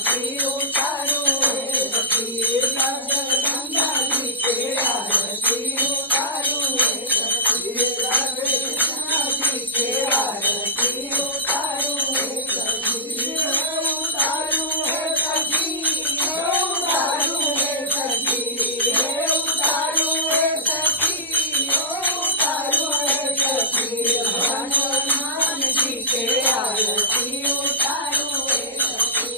आरती उतारो हे सखी गंगा जी के आरती उतारो हे सखी राधे कृष्ण जी के आरती उतारो हे सखी उतारो हे सखी उतारो हे सखी उतारो हे सखी उतारो हे सखी हनुमान जी के आरती उतारो हे सखी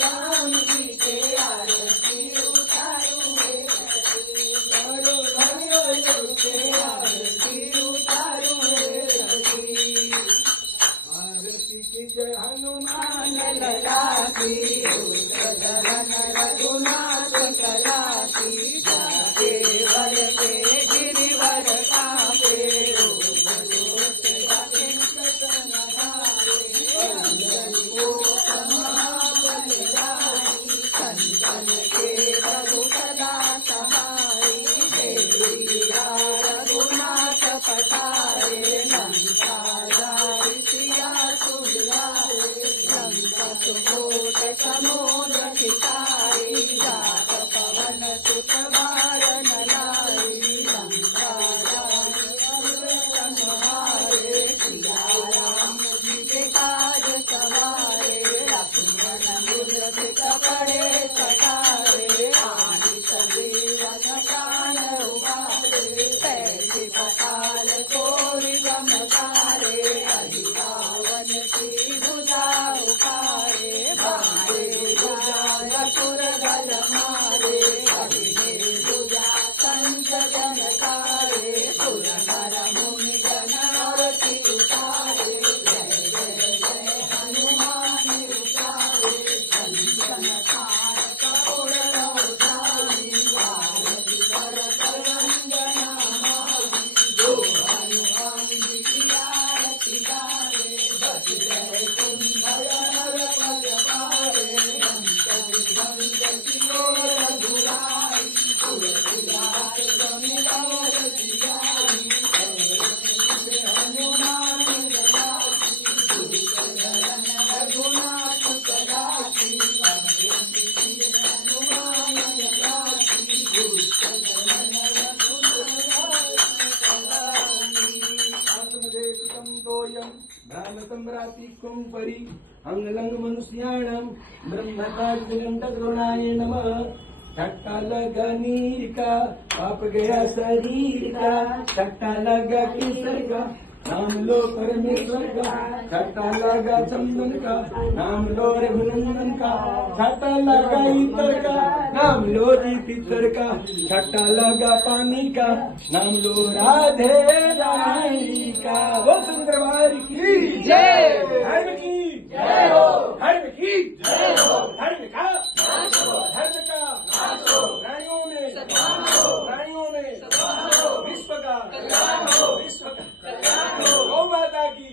राम जी के आरती उतारो हे सखी करो भैरव के आरती उतारो हे सखी आरती की जय हनुमान लला की चरण रघुनाथ कला की जाके बल के गिरिवर कापे संतन के प्रभु सदा सहाय रघुनाथ पठारे लंका जाय सिया सुधारे लंका सुबोध समोद खिताई जात पवन सुत बारन लाई लंका जाय संहारे सिया राम जी के काज सवारे लक्ष्मण मुद्रित पड़े सतारे आदि सजीवन प्राण उबारे पैसे पताल कोरि गमकारे अधिकावन की भुजा उखारे बारे भुजा सुर गल मारे अभिने भुजा संत जनकारे सुर नर मुनि जन आरती उतारे जय जय जय हनुमान उतारे संतन थार कपूर उतारी आरती करत वंदना मारी जो हनुमान जी की आरती गारे बच गए तुम भय पद पारे भंग किलो रघुराई तुलसीदास जमिदार जियाई हनुमान जलासी रघुनाथ कलासी हनुमान जलासी आत्मदेशिकं तोयं ब्रह्मसम्रातिकं परि अंगलंग मनुष्याणां ब्रह्मकार्यं तद्गुणाय नमः ठट्टा लगा नीर का पाप गया शरीर का ठट्टा लगा केसर का नाम लो परमेश्वर का ठट्टा लगा चंदन का नाम लो रघुनंदन का ठट्टा लगा इतर का नाम लो तीतर का ठट्टा लगा पानी का नाम लो राधे रानी का वो सुंदरवार की जय धर्म की जय हो धर्म की जय हो धर्म का धर्म का प्राणियों में विश्व का विश्व का गौ माता की